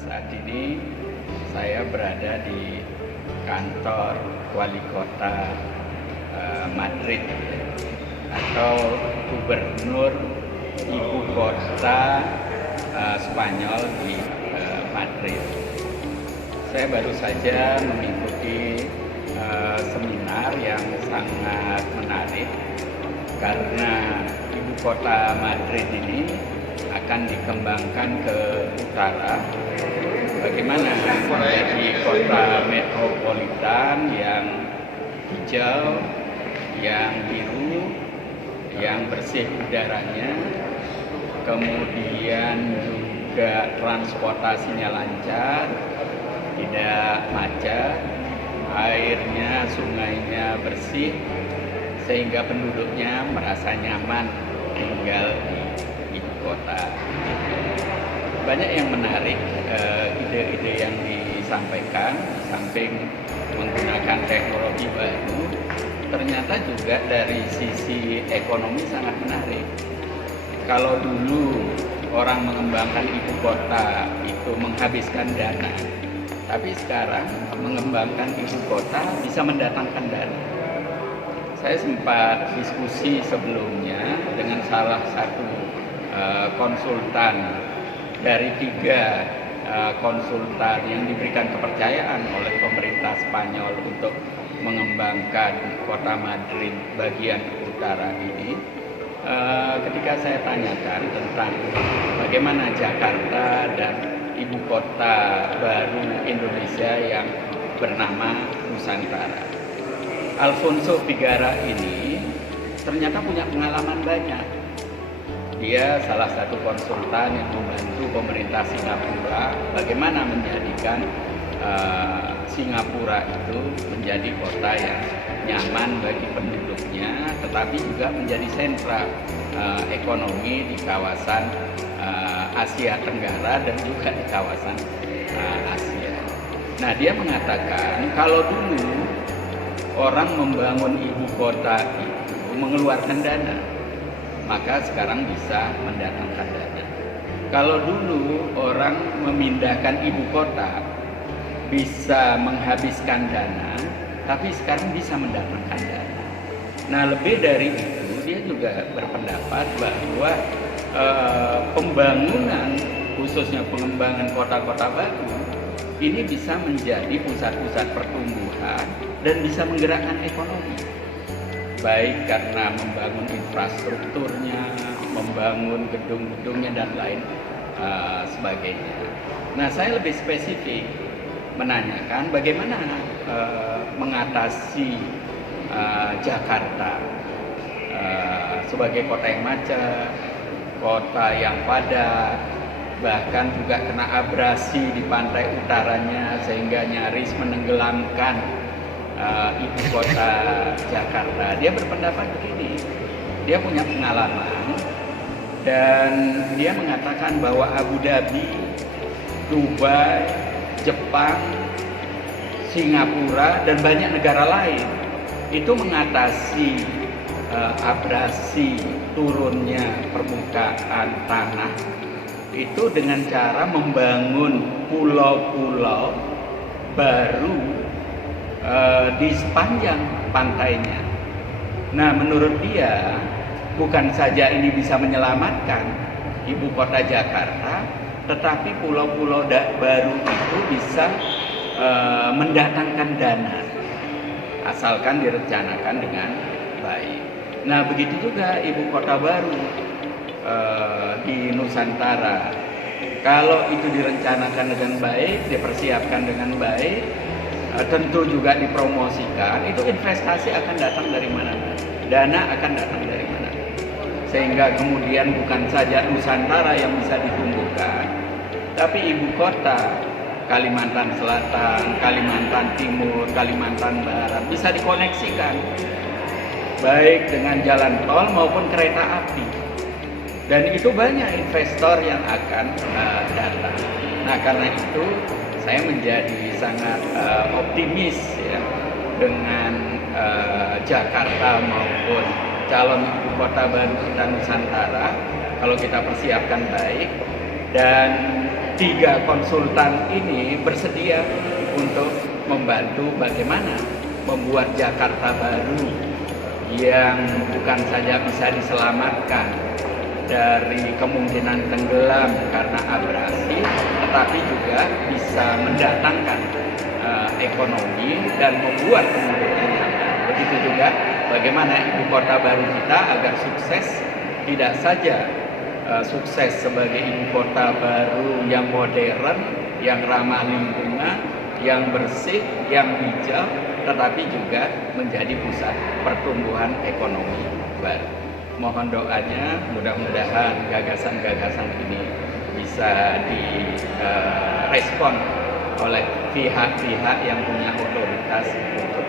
Saat ini saya berada di kantor wali kota Madrid atau gubernur ibu kota Spanyol di Madrid. Saya baru saja mengikuti seminar yang sangat menarik karena ibu kota Madrid ini akan dikembangkan ke utara. Bagaimana menjadi kota metropolitan yang hijau, yang biru, yang bersih udaranya, kemudian juga transportasinya lancar, tidak macet, airnya, sungainya bersih, sehingga penduduknya merasa nyaman tinggal di ibu kota. Banyak yang menarik ide-ide yang disampaikan, di samping menggunakan teknologi baru, ternyata juga dari sisi ekonomi sangat menarik. Kalau dulu orang mengembangkan ibu kota itu menghabiskan dana, tapi sekarang mengembangkan ibu kota bisa mendatangkan dana. Saya sempat diskusi sebelumnya dengan salah satu konsultan dari 3 konsultan yang diberikan kepercayaan oleh pemerintah Spanyol untuk mengembangkan kota Madrid bagian utara ini. Ketika saya tanyakan tentang bagaimana Jakarta dan ibu kota baru Indonesia yang bernama Nusantara, Alfonso Figueira ini ternyata punya pengalaman banyak. Dia salah satu konsultan yang membantu pemerintah Singapura bagaimana menjadikan Singapura itu menjadi kota yang nyaman bagi penduduknya, tetapi juga menjadi sentra ekonomi di kawasan Asia Tenggara dan juga di kawasan Asia. Nah, dia mengatakan kalau dulu orang membangun ibu kota itu mengeluarkan dana, maka sekarang bisa mendatangkan dana. Kalau dulu orang memindahkan ibu kota bisa menghabiskan dana, tapi sekarang bisa mendatangkan dana. Nah, lebih dari itu, dia juga berpendapat bahwa pembangunan, khususnya pengembangan kota-kota baru, ini bisa menjadi pusat-pusat pertumbuhan dan bisa menggerakkan ekonomi. Baik karena membangun infrastrukturnya, membangun gedung-gedungnya dan lain sebagainya. Nah, saya lebih spesifik menanyakan bagaimana mengatasi Jakarta sebagai kota yang macet, kota yang padat, bahkan juga kena abrasi di pantai utaranya sehingga nyaris menenggelamkan ibu kota Jakarta. Dia berpendapat begini, dia punya pengalaman dan dia mengatakan bahwa Abu Dhabi, Dubai, Jepang, Singapura dan banyak negara lain itu mengatasi abrasi turunnya permukaan tanah itu dengan cara membangun pulau-pulau baru di sepanjang pantainya. Nah, menurut dia bukan saja ini bisa menyelamatkan ibu kota Jakarta, tetapi pulau-pulau baru itu bisa mendatangkan dana asalkan direncanakan dengan baik. Nah, begitu juga ibu kota baru di Nusantara. Kalau itu direncanakan dengan baik, dipersiapkan dengan baik, tentu juga dipromosikan, itu investasi akan datang dari mana, dana akan datang dari mana, sehingga kemudian bukan saja Nusantara yang bisa ditumbuhkan, tapi ibu kota Kalimantan Selatan, Kalimantan Timur, Kalimantan Barat bisa dikoneksikan baik dengan jalan tol maupun kereta api, dan itu banyak investor yang akan datang. Nah, karena itu saya menjadi sangat optimis ya dengan Jakarta maupun calon ibu kota baru kita Nusantara. Kalau kita persiapkan baik, Dan 3 konsultan ini bersedia untuk membantu bagaimana membuat Jakarta baru yang bukan saja bisa diselamatkan dari kemungkinan tenggelam karena abrasi, tetapi juga bisa mendatangkan ekonomi dan membuat penduduknya nyaman. Begitu juga bagaimana ibu kota baru kita agar sukses, tidak saja sukses sebagai ibu kota baru yang modern, yang ramah lingkungan, yang bersih, yang hijau, tetapi juga menjadi pusat pertumbuhan ekonomi baru. Mohon doanya, mudah-mudahan gagasan-gagasan ini bisa direspon oleh pihak-pihak yang punya otoritas untuk